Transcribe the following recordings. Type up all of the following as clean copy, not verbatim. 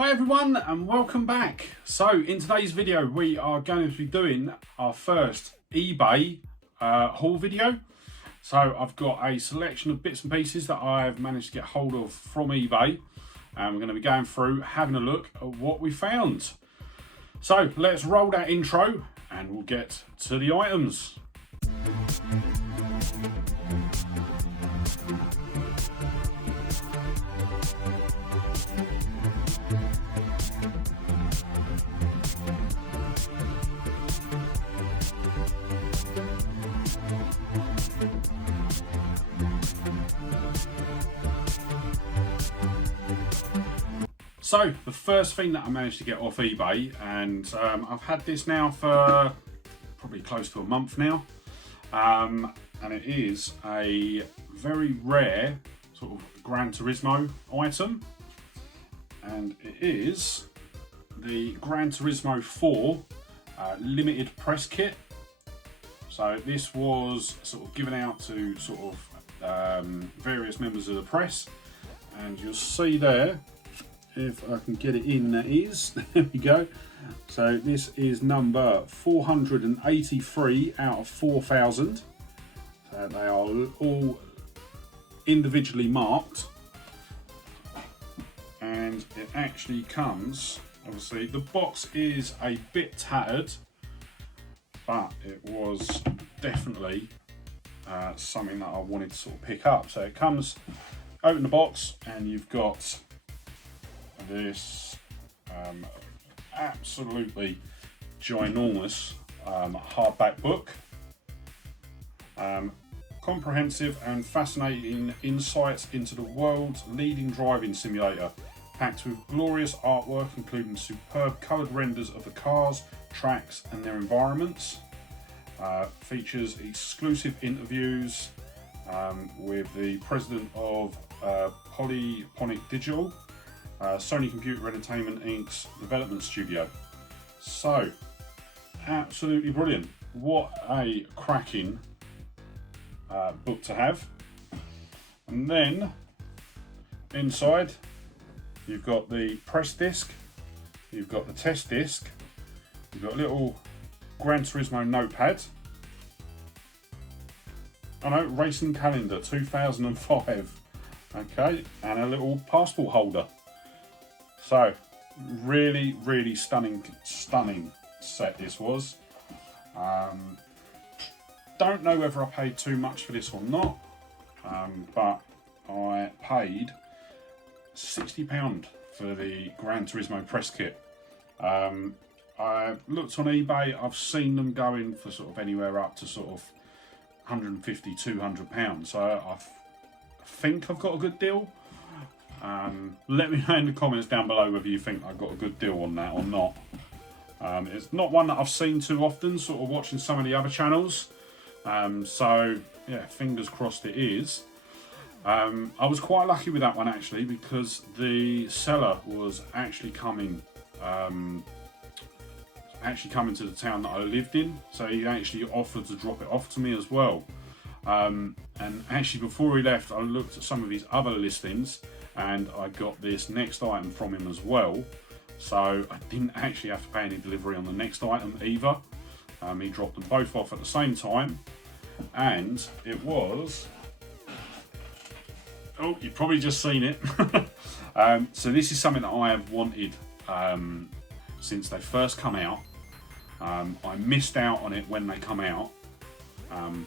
Hi everyone and welcome back. So in today's video we are going to be doing our first eBay haul video. So I've got a selection of bits and pieces that I've managed to get hold of from eBay, and we're going to be going through having a look at what we found. So let's roll that intro and we'll get to the items. So the first thing that I managed to get off eBay, and I've had this now for probably close to a month now, and it is a very rare sort of Gran Turismo item, and it is the Gran Turismo 4 limited press kit. So this was sort of given out to sort of various members of the press, and you'll see there, if I can get it in, that is, there we go. So this is number 483 out of 4,000. So they are all individually marked, and it actually comes, obviously the box is a bit tattered, but it was definitely something that I wanted to sort of pick up. So it comes, open the box, and you've got this absolutely ginormous hardback book. Comprehensive and fascinating insights into the world's leading driving simulator, packed with glorious artwork including superb coloured renders of the cars, tracks and their environments. Features exclusive interviews with the president of Polyponic Digital, Sony Computer Entertainment Inc.'s development studio. So, absolutely brilliant. What a cracking book to have. And then, inside, you've got the press disc, you've got the test disc, you've got a little Gran Turismo notepad, racing calendar 2005, okay, and a little passport holder. So, really stunning set this was. Don't know whether I paid too much for this or not, but I paid £60 for the Gran Turismo press kit. I looked on eBay, I've seen them going for sort of anywhere up to sort of £150, £200. So I think I've got a good deal. Let me know in the comments down below whether you think I got a good deal on that or not. It's not one that I've seen too often, sort of watching some of the other channels. So yeah, fingers crossed it is. I was quite lucky with that one actually, because the seller was actually coming to the town that I lived in, so he actually offered to drop it off to me as well. And actually before he left, I looked at some of his other listings and I got this next item from him as well, so I didn't actually have to pay any delivery on the next item either. He dropped them both off at the same time, and it was, oh, you've probably just seen it. So this is something that I have wanted since they first come out. I missed out on it when they come out,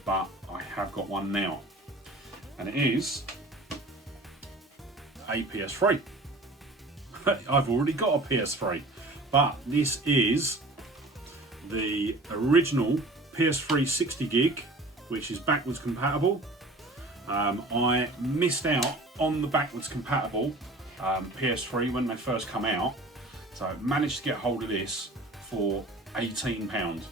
but I have got one now, and it is a PS3. I've already got a PS3, but this is the original PS3 60 gig, which is backwards compatible. I missed out on the backwards compatible PS3 when they first come out, so I managed to get hold of this for £18, and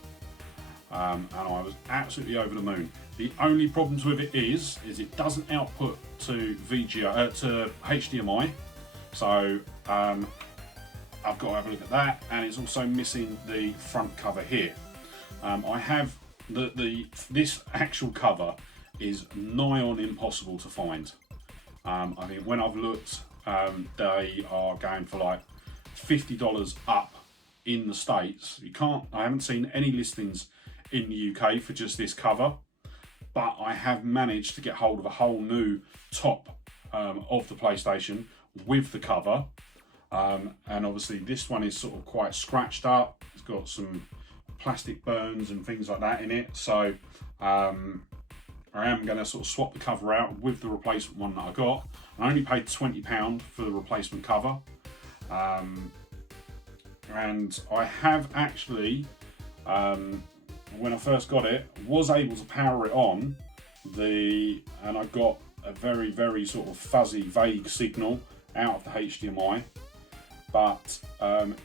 I was absolutely over the moon. The only problems with it is it doesn't output to to HDMI, so I've got to have a look at that, and it's also missing the front cover here. I have this actual cover is nigh on impossible to find. I think when I've looked, they are going for like $50 up in the States. I haven't seen any listings in the UK for just this cover, but I have managed to get hold of a whole new top of the PlayStation with the cover. And obviously this one is sort of quite scratched up. It's got some plastic burns and things like that in it. So I am going to sort of swap the cover out with the replacement one that I got. I only paid £20 for the replacement cover. And I have actually, when I first got it, was able to power it on, and I got a very, very sort of fuzzy, vague signal out of the HDMI. But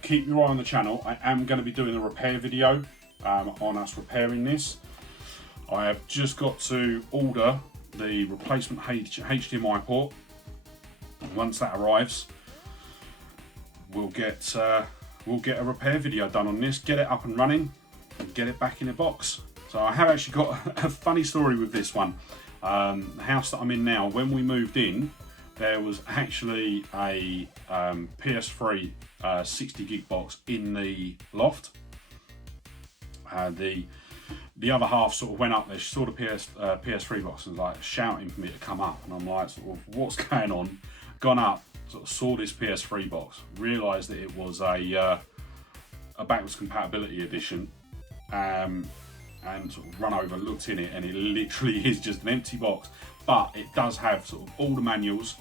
keep your eye on the channel. I am going to be doing a repair video on us repairing this. I have just got to order the replacement HDMI port, and once that arrives, we'll get a repair video done on this, get it up and running, and get it back in a box. So I have actually got a funny story with this one. The house that I'm in now, when we moved in, there was actually a PS3 60 gig box in the loft. The other half sort of went up there. She saw the PS3 box and was like shouting for me to come up, and I'm like, sort of, what's going on? Gone up, sort of saw this PS3 box, realised that it was a backwards compatibility edition, and sort of run over, looked in it, and it literally is just an empty box, but it does have sort of all the manuals,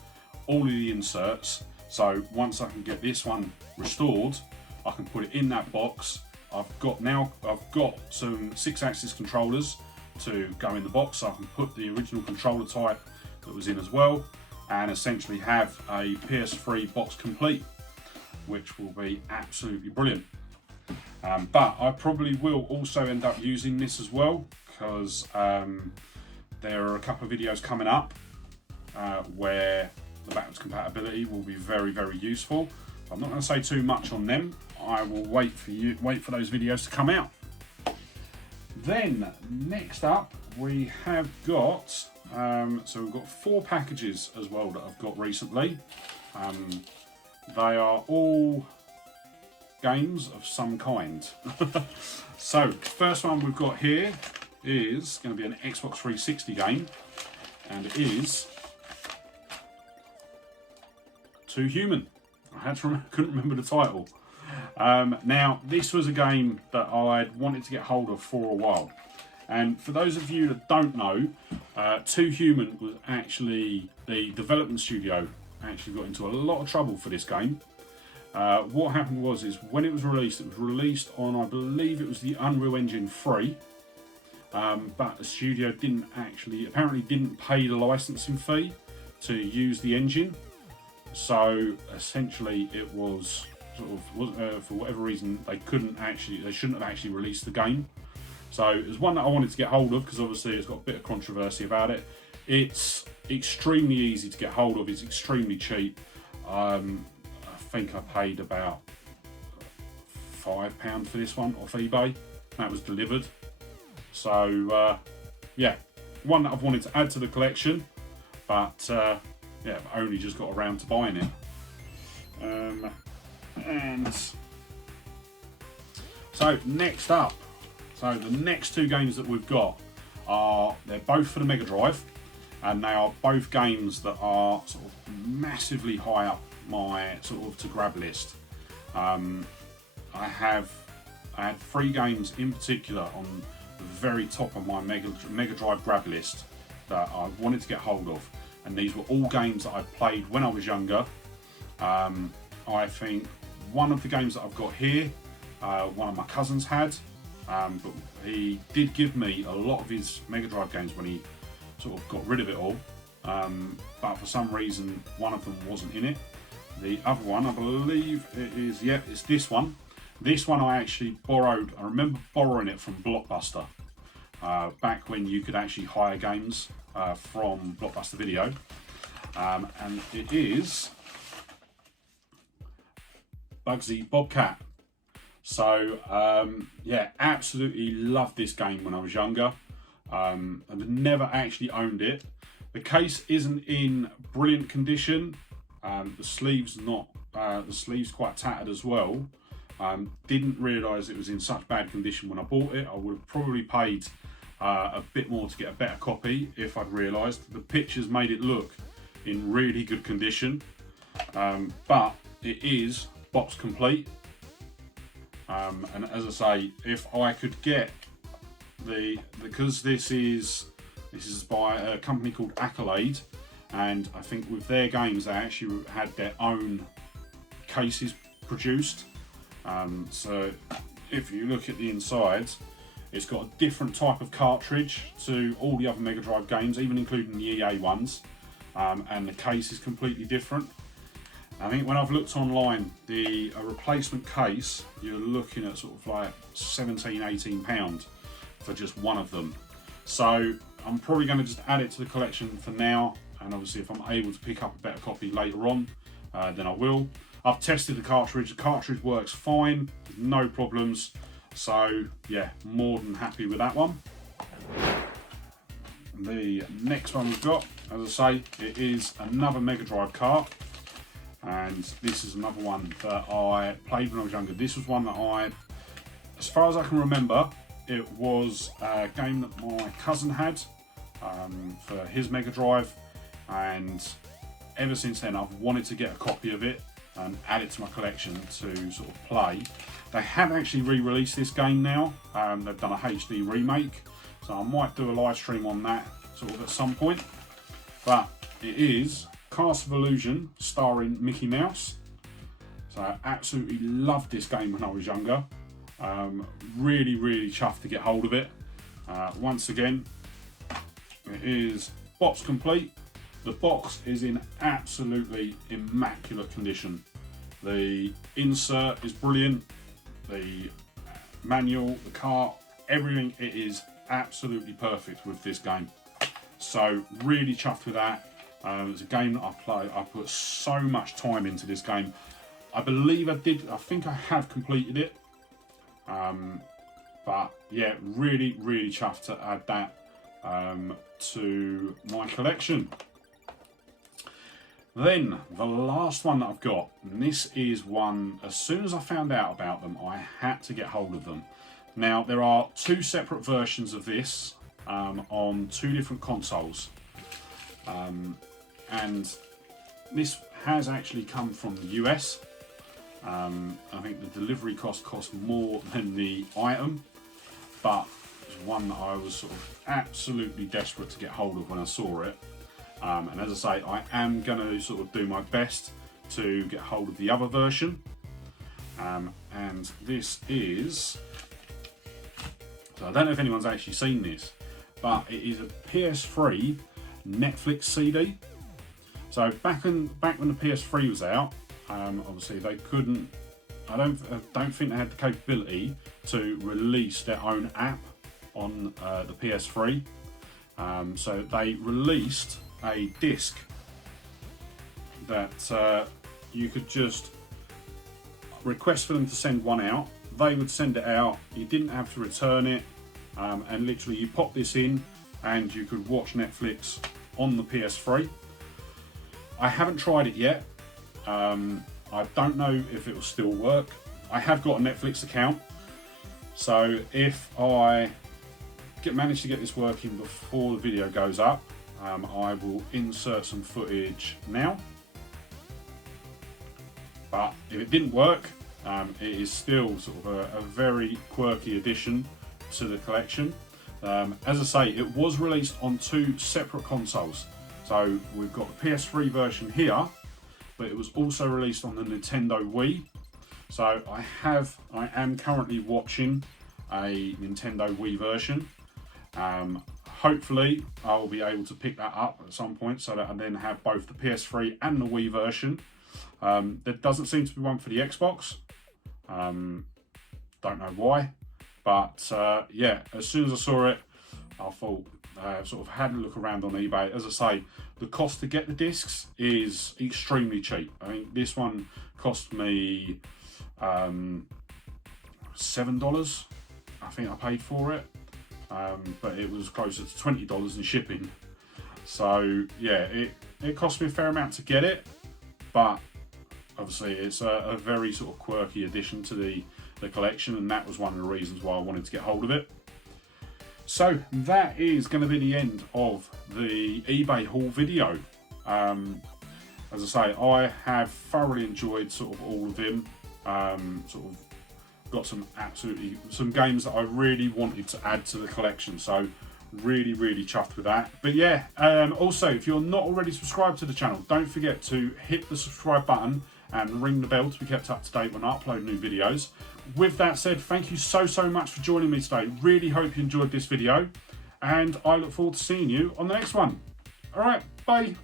all of the inserts. So once I can get this one restored, I can put it in that box. I've got some 6-axis controllers to go in the box, so I can put the original controller type that was in as well, and essentially have a PS3 box complete, which will be absolutely brilliant. But I probably will also end up using this as well, because there are a couple of videos coming up where the backwards compatibility will be very, very useful. I'm not going to say too much on them. I will wait for those videos to come out. Then next up we have got so we've got 4 packages as well that I've got recently. They are all games of some kind. So first one we've got here is going to be an Xbox 360 game, and it is Too Human. Couldn't remember the title. Now this was a game that I'd wanted to get hold of for a while, and for those of you that don't know, Too Human was actually, the development studio actually got into a lot of trouble for this game. What happened was when it was released on, I believe it was the Unreal Engine 3, but the studio apparently didn't pay the licensing fee to use the engine. So essentially it was sort of, for whatever reason, they shouldn't have actually released the game. So it was one that I wanted to get hold of, because obviously it's got a bit of controversy about it. It's extremely easy to get hold of, it's extremely cheap. I think I paid about £5 for this one off eBay. That was delivered. So yeah, one that I've wanted to add to the collection, but yeah, I've only just got around to buying it. And so next up, so the next 2 games that we've got they're both for the Mega Drive, and they are both games that are sort of massively high up my sort of to grab list. I had 3 games in particular on the very top of my Mega Drive grab list that I wanted to get hold of, and these were all games that I played when I was younger. I think one of the games that I've got here, one of my cousins had, but he did give me a lot of his Mega Drive games when he sort of got rid of it all, but for some reason one of them wasn't in it. The other one, I believe it is, yeah, it's this one. This one I actually borrowed. I remember borrowing it from Blockbuster back when you could actually hire games from Blockbuster Video, and it is Bugsy Bobcat. So yeah, absolutely loved this game when I was younger. I've never actually owned it. The case isn't in brilliant condition. The sleeve's not the sleeve's quite tattered as well. Didn't realise it was in such bad condition when I bought it. I would have probably paid a bit more to get a better copy if I'd realised. The pictures made it look in really good condition, but it is box complete. And as I say, if I could get because this is by a company called Accolade, and I think with their games they actually had their own cases produced. So if you look at the inside, it's got a different type of cartridge to all the other Mega Drive games, even including the EA ones, and the case is completely different. I think when I've looked online, a replacement case, you're looking at sort of like £17–18 for just one of them. So I'm probably going to just add it to the collection for now, and obviously if I'm able to pick up a better copy later on, then I will. I've tested the cartridge works fine, no problems, so yeah, more than happy with that one. The next one we've got, as I say, it is another Mega Drive cart, and this is another one that I played when I was younger. This was one that as far as I can remember, it was a game that my cousin had for his Mega Drive, and ever since then I've wanted to get a copy of it and add it to my collection to sort of play. They have actually re-released this game now. They've done a HD remake, so I might do a live stream on that sort of at some point. But it is Cast of Illusion starring Mickey Mouse. So I absolutely loved this game when I was younger. Really chuffed to get hold of it. Once again, it is box complete. The box is in absolutely immaculate condition. The insert is brilliant. The manual, the cart, everything, it is absolutely perfect with this game. So really chuffed with that. It's a game that I put so much time into this game. I believe I think I have completed it. But yeah, really chuffed to add that to my collection. Then the last one that I've got, and this is one, as soon as I found out about them, I had to get hold of them. Now there are two separate versions of this on two different consoles, and this has actually come from the US. I think the delivery cost more than the item, but it's one that I was sort of absolutely desperate to get hold of when I saw it. And as I say, I am going to sort of do my best to get hold of the other version. And this is, so I don't know if anyone's actually seen this, but it is a PS3 Netflix CD. So back when the PS3 was out, obviously they couldn't, I don't think they had the capability to release their own app on the PS3. So they released a disc that you could just request for them to send one out. They would send it out, you didn't have to return it, and literally you pop this in and you could watch Netflix on the PS3. I haven't tried it yet. I don't know if it will still work. I have got a Netflix account, so if I manage to get this working before the video goes up, I will insert some footage now. But if it didn't work, it is still sort of a very quirky addition to the collection. As I say, it was released on two separate consoles. So we've got the PS3 version here, but it was also released on the Nintendo Wii. So I am currently watching a Nintendo Wii version. Hopefully I'll be able to pick that up at some point so that I then have both the PS3 and the Wii version. There doesn't seem to be one for the Xbox. Don't know why, but yeah, as soon as I saw it, I thought, sort of had a look around on eBay. As I say, the cost to get the discs is extremely cheap. I think this one cost me $7. I think I paid for it. But it was closer to $20 in shipping. So yeah, it cost me a fair amount to get it, but obviously it's a very sort of quirky addition to the collection, and that was one of the reasons why I wanted to get hold of it. So that is going to be the end of the eBay haul video. As I say, I have thoroughly enjoyed sort of all of them. Sort of got some games that I really wanted to add to the collection, so really chuffed with that. But yeah, also if you're not already subscribed to the channel, don't forget to hit the subscribe button and ring the bell to be kept up to date when I upload new videos. With that said, thank you so much for joining me today. Really hope you enjoyed this video, and I look forward to seeing you on the next one. All right, bye.